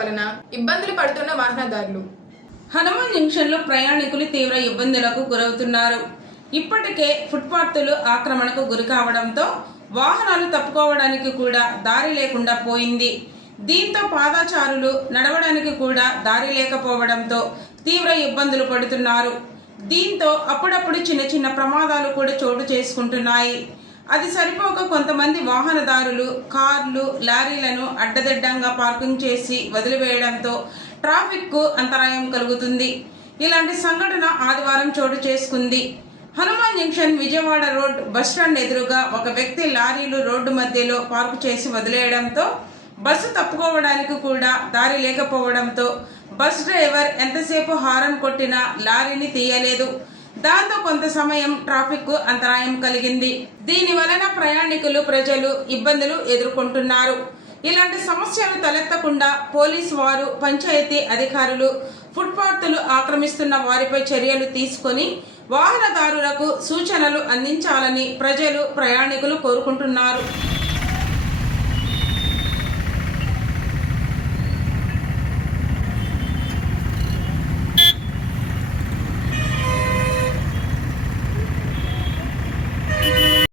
వలన ఇబ్బందులు పడుతున్న వాహనదారులు. హనుమాన్ జంక్షన్లో ప్రయాణికులు తీవ్ర ఇబ్బందులకు గురవుతున్నారు. ఇప్పటికే ఫుట్పాత్లు ఆక్రమణకు గురి కావడంతో వాహనాలు తప్పుకోవడానికి కూడా దారి లేకుండా పోయింది. దీంతో పాదచారులు నడవడానికి కూడా దారి లేకపోవడంతో తీవ్ర ఇబ్బందులు పడుతున్నారు. దీంతో అప్పుడప్పుడు చిన్న చిన్న ప్రమాదాలు కూడా చోటు చేసుకుంటున్నాయి. అది సరిపోక కొంతమంది వాహనదారులు కార్లు, లారీలను అడ్డదిడ్డంగా పార్కింగ్ చేసి వదిలివేయడంతో ట్రాఫిక్కు అంతరాయం కలుగుతుంది. ఇలాంటి సంఘటన ఆదివారం చోటు చేసుకుంది. Hanuman junction Vijayawada road bus stand ఎదురుగా ఒక వ్యక్తి లారీలు రోడ్డు మధ్యలో పార్కు చేసి వదిలేయడంతో బస్సు తప్పుకోవడానికి కూడా దారి లేకపోవడంతో బస్ డ్రైవర్ ఎంతసేపు హారన్ కొట్టినా లారీని తీయలేదు. దాంతో కొంత సమయం ట్రాఫిక్ అంతరాయం కలిగింది. దీని వలన ప్రయాణికులు, ప్రజలు ఇబ్బందులు ఎదుర్కొంటున్నారు. ఇలాంటి సమస్యలు తలెత్తకుండా పోలీసు వారు, పంచాయతీ అధికారులు ఫుట్పాత్లు ఆక్రమిస్తున్న వారిపై చర్యలు తీసుకొని వాహనదారులకు సూచనలు అందించాలని ప్రజలు, ప్రయాణికులు కోరుకుంటున్నారు.